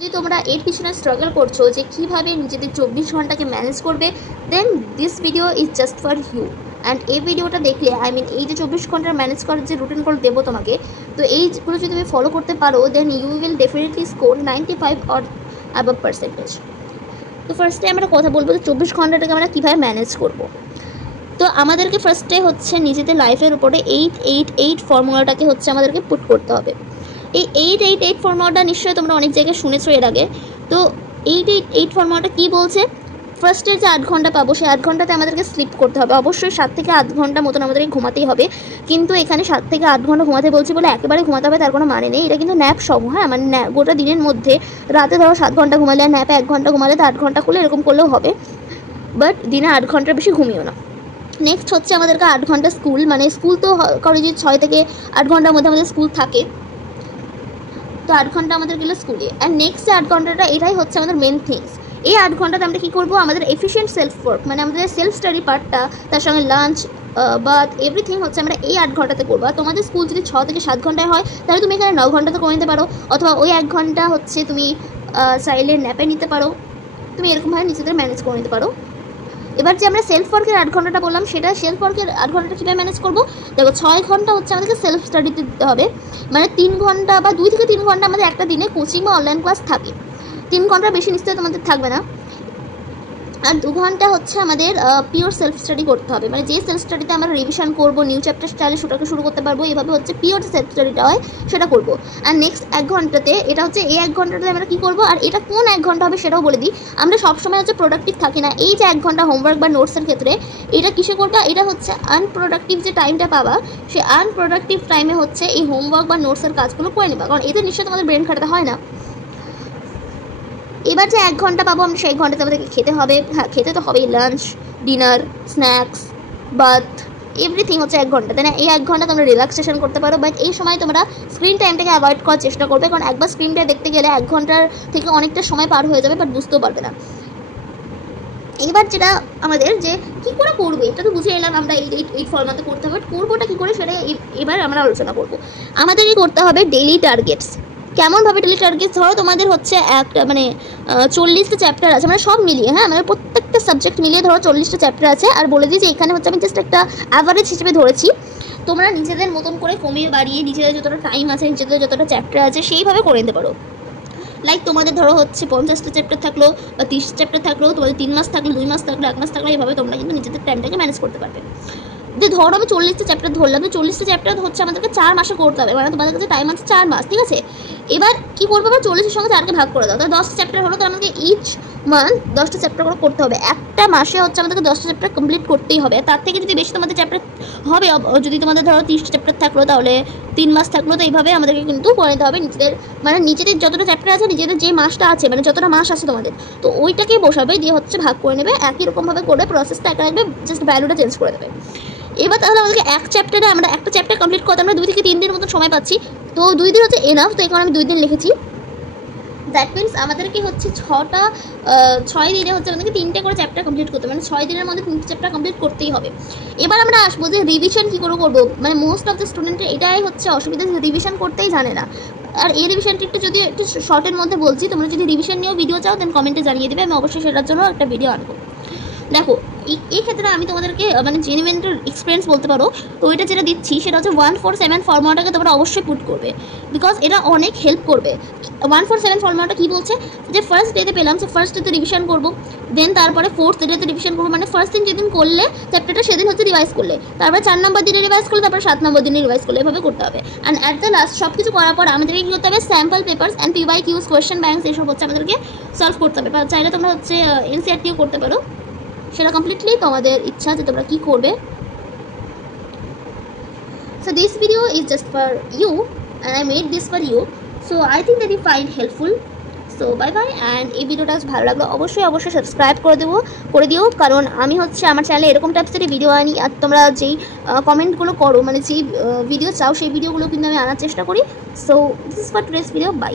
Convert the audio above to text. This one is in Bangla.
যদি তোমরা এর পিছনে স্ট্রাগল করছো যে কীভাবে নিজেদের 24 ঘন্টাকে ম্যানেজ করবে, then this video is just for you. And এই ভিডিওটা দেখলে এই যে 24 ঘন্টার ম্যানেজ করার যে রুটিনগুলো দেবো তোমাকে, তো এইগুলো যদি তুমি ফলো করতে পারো, then you will definitely score 95 or above percentage. তো ফার্স্টে আমরা কথা বলবো যে 24 ঘন্টাটাকে আমরা কীভাবে ম্যানেজ করবো। তো আমাদেরকে ফার্স্টে হচ্ছে নিজেদের লাইফের উপরে 8-8-8 ফর্মুলাটাকে হচ্ছে আমাদেরকে পুট করতে হবে। এই 8-8-8 ফর্মুলাটা নিশ্চয়ই তোমরা অনেক জায়গায় শুনেছো এর আগে। তো 8-8-8 ফর্মুলাটা কী বলছে, ফার্স্টের যে 8 ঘন্টা পাবো সেই 8 ঘন্টাতে আমাদেরকে স্লিপ করতে হবে। অবশ্যই 7 থেকে 8 ঘন্টা মতন আমাদেরকে ঘুমাতেই হবে, কিন্তু এখানে 7 থেকে 8 ঘন্টা ঘুমাতে বলছি বলে একেবারে ঘুমাতে হবে তার কোনো মানে নেই। এটা কিন্তু ন্যাপ সম, হ্যাঁ, মানে গোটা দিনের মধ্যে রাতে ধরো 7 ঘন্টা ঘুমালে আর ন্যাপে 1 ঘন্টা ঘুমালে তো 8 ঘন্টা করলে এরকম করলেও হবে, বাট দিনে 8 ঘন্টার বেশি ঘুমিও না। নেক্সট হচ্ছে আমাদেরকে 8 ঘন্টা স্কুল, মানে স্কুল তো কলেজে 6 থেকে 8 ঘন্টার মধ্যে আমাদের স্কুল থাকে, তো 8 ঘন্টা আমাদের গেলো স্কুলে। অ্যান্ড নেক্সট যে 8 ঘন্টাটা, এটাই হচ্ছে আমাদের মেন থিংস। এই 8 ঘন্টাতে আমরা কী করবো, আমাদের এফিশিয়েন্ট সেলফ ওয়ার্ক, মানে আমাদের সেলফ স্টাডি পার্টটা, তার সঙ্গে লাঞ্চ বাথ এভরিথিং হচ্ছে আমরা এই 8 ঘন্টাতে করবো। আর তোমাদের স্কুল যদি 6 থেকে 7 ঘন্টায় হয়, তাহলে তুমি এখানে 9 ঘন্টাতে করে নিতে পারো, অথবা ওই 1 ঘন্টা হচ্ছে তুমি চাইলে ন্যাপে নিতে পারো, তুমি এরকমভাবে নিজেদের ম্যানেজ করে নিতে পারো। এবার যে আমরা সেলফ ওয়ার্কের 8 ঘন্টাটা বললাম, সেটা সেলফ ওয়ার্কের 8 ঘন্টাটা কীভাবে ম্যানেজ করবো। দেখো, 6 ঘন্টা হচ্ছে আমাদেরকে সেলফ স্টাডিতে দিতে হবে, মানে 3 ঘন্টা বা 2 থেকে 3 ঘন্টা আমাদের একটা দিনে কোচিং বা অনলাইন ক্লাস থাকে। 3 ঘন্টার বেশি নিশ্চয়ই তোমাদের থাকবে না। আর 2 ঘন্টা হচ্ছে আমাদের পিওর সেলফ স্টাডি করতে হবে, মানে যে সেলফ স্টাডিতে আমরা রিভিশন করবো, নিউ চ্যাপ্টার স্টাইলে সেটাকে শুরু করতে পারবো, এভাবে হচ্ছে পিওর সেলফ স্টাডিটা হয় সেটা করবো। আর নেক্সট 1 ঘন্টাতে, এটা হচ্ছে এই 1 ঘন্টাতে আমরা কী করবো, আর এটা কোন 1 ঘন্টা হবে সেটাও বলে দিই। আমরা সবসময় হচ্ছে প্রোডাক্টিভ থাকি না। এই যে 1 ঘন্টা হোমওয়ার্ক বা নোটসের ক্ষেত্রে, এটা কিসে করবা, এটা হচ্ছে আনপ্রোডাক্টিভ যে টাইমটা পাবা, সেই আনপ্রোডাক্টিভ টাইমে হচ্ছে এই হোমওয়ার্ক বা নোটসের কাজগুলো করে নেবা, কারণ এতে নিশ্চয়ই তোমাদের ব্রেন খাটাতে হয় না। এবার যে 1 ঘন্টা পাবো আমরা, সেই ঘন্টাতে আমাদেরকে খেতে হবে, হ্যাঁ খেতে তো হবেই, lunch, dinner, snacks, both everything হচ্ছে 1 ঘন্টা, তাই না। এই 1 ঘন্টা তোমরা রিল্যাক্সেশন করতে পারো, বাট এই সময় তোমরা স্ক্রিন টাইমটাকে অ্যাভয়েড করার চেষ্টা করবে, কারণ একবার স্ক্রিনটা দেখতে গেলে 1 ঘন্টার থেকে অনেকটা সময় পার হয়ে যাবে, বাট বুঝতেও পারবে না। এবার যেটা আমাদের যে কী করে করবো, এটা তো বুঝে এলাম আমরা এই ফর্মাতে করতে হবে, করবোটা কী করে সেটা এবার আমরা আলোচনা করবো। আমাদেরকে করতে হবে ডেইলি টার্গেটস। কেমনভাবে ডেইলি টার্গেটস, ধরো তোমাদের হচ্ছে একটা মানে 40টা চ্যাপ্টার আছে, মানে সব মিলিয়ে, হ্যাঁ, মানে প্রত্যেকটা সাবজেক্ট মিলিয়ে ধরো 40টা চ্যাপ্টার আছে। আর বলে দিই যে এখানে হচ্ছে আমি জাস্ট একটা অ্যাভারেজ হিসেবে ধরেছি, তোমরা নিজেদের মতন করে কমিয়ে বাড়িয়ে নিজেদের যতটা টাইম আছে, নিজেদের যতটা চ্যাপ্টার আছে সেইভাবে করে নিতে পারো। লাইক তোমাদের ধরো হচ্ছে 50টা চ্যাপ্টার থাকলো বা 30 চ্যাপ্টার থাকলো, তোমাদের 3 মাস থাকলো, 2 মাস থাকলো, 1 মাস থাকলো, এইভাবে তোমরা কিন্তু নিজেদের টাইমটাকে ম্যানেজ করতে পারবে। যে ধরো আমি 40টা চ্যাপ্টার ধরলাম, তো 40টা চ্যাপ্টার হচ্ছে আমাদেরকে 4 মাসে করতে হবে, মানে তোমাদের কাছে টাইম আছে 4 মাস, ঠিক আছে। এবার কী করবো, আবার 40-এর সঙ্গে 4কে ভাগ করে দাও, তাহলে 10টা চ্যাপ্টার হলো, তো আমাদেরকে ইচ মান্থ 10টা চ্যাপ্টার করে করতে হবে। একটা মাসে হচ্ছে আমাদেরকে 10টা চ্যাপ্টার কমপ্লিট করতেই হবে। তার থেকে যদি বেশি তোমাদের চ্যাপ্টার হবে, যদি তোমাদের ধরো 30টা চ্যাপ্টার থাকলো, তাহলে 3 মাস থাকলো, তো এইভাবে আমাদেরকে কিন্তু করে নিতে হবে নিজেদের, মানে নিজেদের যতটা চ্যাপ্টার আছে, নিজেদের যে মাসটা আছে, মানে যতটা মাস আছে তোমাদের, তো ওইটাকেই বসাবে, দিয়ে হচ্ছে ভাগ করে নেবে, একই রকমভাবে করে প্রসেসটা একা রাখবে, জাস্ট ভ্যালুটা চেঞ্জ করে দেবে। এবার তাহলে আমাদেরকে একটা চ্যাপ্টার কমপ্লিট করতে আমরা 2 থেকে 3 দিনের মতো সময় পাচ্ছি, তো 2 দিন হচ্ছে এনাফ, তো এখানে আমি 2 দিন লিখেছি। দ্যাট মিনস আমাদেরকে হচ্ছে 6 দিনে হচ্ছে আমাদেরকে 3টে করে চ্যাপ্টার কমপ্লিট করতে হবে, মানে 6 দিনের মধ্যে 3টে চ্যাপ্টার কমপ্লিট করতেই হবে। এবার আমরা আসবো যে রিভিশন কী করে করবো, মানে মোস্ট অফ দ্য স্টুডেন্টের এটাই হচ্ছে অসুবিধা, রিভিশন করতেই জানে না। আর এই রিভিশনটা যদি একটু শর্টের মধ্যে বলছি, তোমরা যদি রিভিশন নিয়েও ভিডিও চাও, দেন কমেন্টে জানিয়ে দেবে, আমি অবশ্যই সেটার জন্য একটা ভিডিও আনবো। দেখো, এই ক্ষেত্রে আমি তোমাদেরকে মানে জেনুইন এক্সপিরিয়েন্স বলতে পারো, তো এটা যেটা দিচ্ছি সেটা হচ্ছে 147 ফর্মুলাটাকে তোমরা অবশ্যই পুট করবে, বিকজ এটা অনেক হেল্প করবে। 147 ফর্মুলাটা কী বলছে, যে ফার্স্ট ডেতে পেলাম, সে ফার্স্ট ডেতে রিভিশন করবো, দেন তারপরে 4th ডেতে রিভিশন করবো, মানে ফার্স্ট দিন যেদিন করলে চ্যাপ্টারটা সেদিন হচ্ছে রিভাইজ করলে, তারপরে 4 নম্বর দিনে রিভাইজ করলে, তারপরে 7 নম্বর দিনে রিভাইজ করলে, এভাবে করতে হবে। অ্যান্ড অ্যাট দ্য লাস্ট সব কিছু করার পর আমাদেরকে কী করতে হবে, sample papers and PYQs question banks এসব হচ্ছে আমাদেরকে সলভ করতে হবে। চাইলে তোমরা হচ্ছে NCERTও করতে পারো, সেটা কমপ্লিটলি তোমাদের ইচ্ছা যে তোমরা কী করবে। So this video is just for you and I made this for you, so I think that you find helpful. So bye bye, and এই ভিডিওটা ভালো লাগলো অবশ্যই সাবস্ক্রাইব করে দিও, কারণ আমি হচ্ছে আমার চ্যানেলে এরকম টাইপসের ভিডিও আনি, আর তোমরা যেই কমেন্টগুলো করো, মানে যেই ভিডিও চাও সেই ভিডিওগুলো কিন্তু আমি আনার চেষ্টা করি। So this is for today's video, by.